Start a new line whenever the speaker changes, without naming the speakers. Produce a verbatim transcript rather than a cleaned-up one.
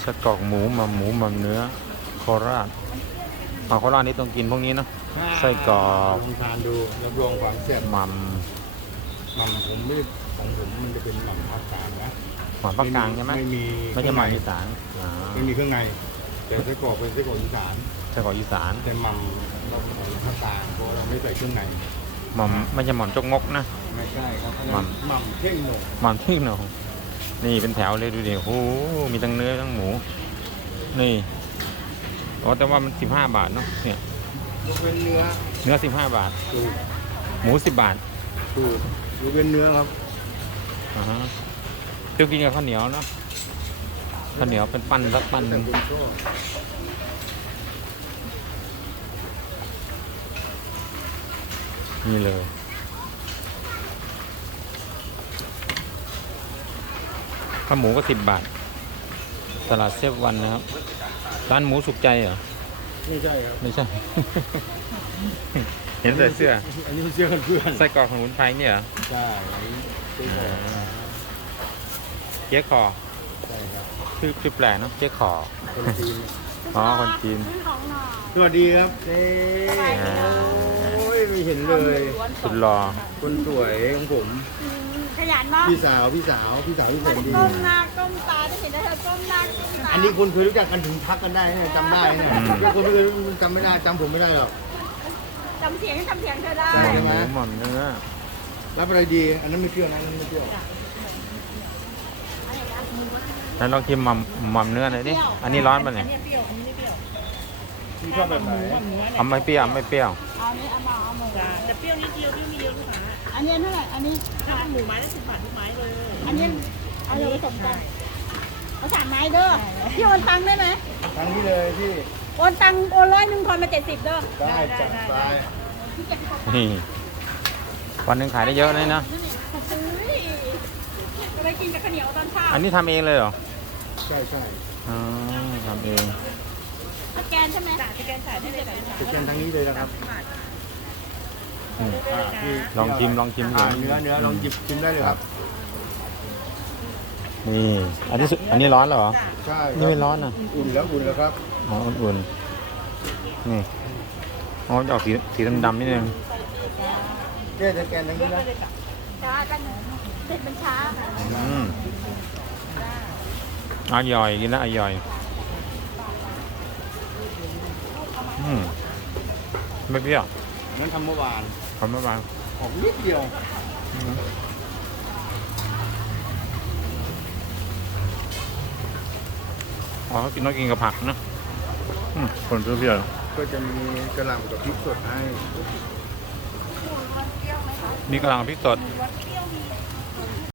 สกอกหมูหม่ำหมูหม่ำเนื้อโคราชมาโคราชนี่ต้องกินพวกนี้เนาะไส้กรอก
ลองทานดูรับรองความแซ่บ
หม่
หม่ำผมไม่ได้ของผมมันจะเป็นหม่ำภาคกลางนะ
ำหม่ำภาคกลางใช่ไหม
ไม่มี
ไม่ใช่หม่ำอีสานอ่า
ไม่มีเครื่องในแต่ไส้กรอกเป็นไส้กรอกอีสาน
ไส้กรอกอีสาน
แต่หม่ำเราเป็นภาคกลางเพราะเราไม่ใส่เครื่องใน
หม่ำไม่ใช่หม่ำจกงกนะ
ไม่ใช่ครับ
หม่ำ
หม่ำเท่งหนก
หม่ำที่หนองนี่เป็นแถวเลยดูดิโอ้โหมีทั้งเนื้อทั้งหมู นี่อ๋อแต่ว่ามันสิบห้าบาทเนาะเนี่ย
ยกเว้นเนื้อ
เนื้อสิบห้าบาท
ถูก
หมูสิบบาท
ถูกยกเว้นเนื้อครับ
อ่าฮะเที่ยวกินกับข้าวเหนียวเนาะข้าวเหนียวเป็นปั้นสักปั้นหนึ่ง
คุณชอบ
นี่เลยข้าวหมูก็สิบบาท ตลาดเซฟวันนะครับ ร้านหมูสุขใจเหรอ
ไม่ใช่ครับ
ไม่ใช่ เห็นแต่เสื้อ
อันนี้เสื้อเพื่อน
ไส้กรอกสมุนไพรเนี่ยเหรอ
ใช่อันนี้ไส้กรอก
เจ๊คอ
ใช่ครับ
ชื่อชื่อแปลกเนอะเจ๊คอ
คนจีน
อ๋อคนจีน
สวัสดีครับเน่โอ้ยไม่เห็นเลย
สุดรอ
คนสวยของผม
ขยันเนาะ
พี่สาวพี่สาวพี่สาวที่แส
มัน
นดี
ก้มหน้าก้มตาได้เห็นได้เธอก้มหน้าก้มตา
อันนี้คุณเคยรู้จักกันถึงทักกันได้เนี่ยจำได้เนี่ยถ้าคุณไม่เคยจำไม่ได้จำผมไม่ได้หรอก
จำเสียงจำเสียงเธอได้
หม่อม
ใช่ไห
ห
ม
มูหม่อมเนื้อ
รับอะไรดี อันนั้นไม่เปรี้ยวนะอันนั้นไม่เปรี้ยว
แล้วลองชิมหม่อมหม่อมเนื้อหน่อยดิ อันนี้ร้อนป่ะเนี่ย
เปรี้ยวอันนี้ไม่เปรี้ยว
พี่ชอบแบบไหน
เอาไม่เปรี้ยวไม่เปรี้ยว
เอานี้เอามาเอามา
จ้ะแต่เปรี้ยวนิดเดียวเปรี้ยวมีเยอะลูกค้า
อันนี้เท่าไหร่อันนี้
ถ้าหมูไม้ละสิบบาททุกไม้เลย
อันนี้เอาเลยผสมกันเอาสามไม้เด้อพี่โอนตังค์ได้ไหม
ทั้งนี้เลยพี่
โอนตังค์โอนร้อยหนึ่งทอนมาเจ็ดสิบเด้อ
ได้จัดไป
พี่เก็บของ
นี่ วันหนึ่งขายได้เยอะเลยนะ
ซื้อจะไปกินกับข้าวเหนียวตอนเช้า
อันนี้ทำเองเลยเหรอ
ใช่ใช่
อ๋อทำเอง
สแกนใช่ไหม
จ้ะสแกนจ่ายได้เลยจ้ะ
จะกันทั้งนี้เลยนะครับ
บาท
อืม
อ่าพี่
ลองชิมลองชิม
อ่าเนื้อเนื้อลองหยิบชิมได้เลยครับ
นี่ อันนี้สุอันนี้ร้อนเหรอ
จ้ะ
ใช่
นี่ไม่ร้อนอ่ะ
อุ่นแล้วอุ่นแล้วครับ
อ๋ออุ่นๆนี่อ๋อจะออกสีสีดำๆนิดนึง
เจ๊จะแกนทั้งนี้นะ
จ้ากันเสร็จเป็นช้า
อืมอร่อยกินแล้วอร่อยอืมไม่เปรี้ยว
นั้นทำเมื่อวาน
ทำเมื่อวาน
ออกนิดเดียว
อืมอ๋อเขากินต้องกินกับผักนะอืมคนเปรี้ยว
ก็จะมีกระหล่ำกับพริกสดให้
ๆมีกระหล่ำพริกสด
รสเปรี้ยว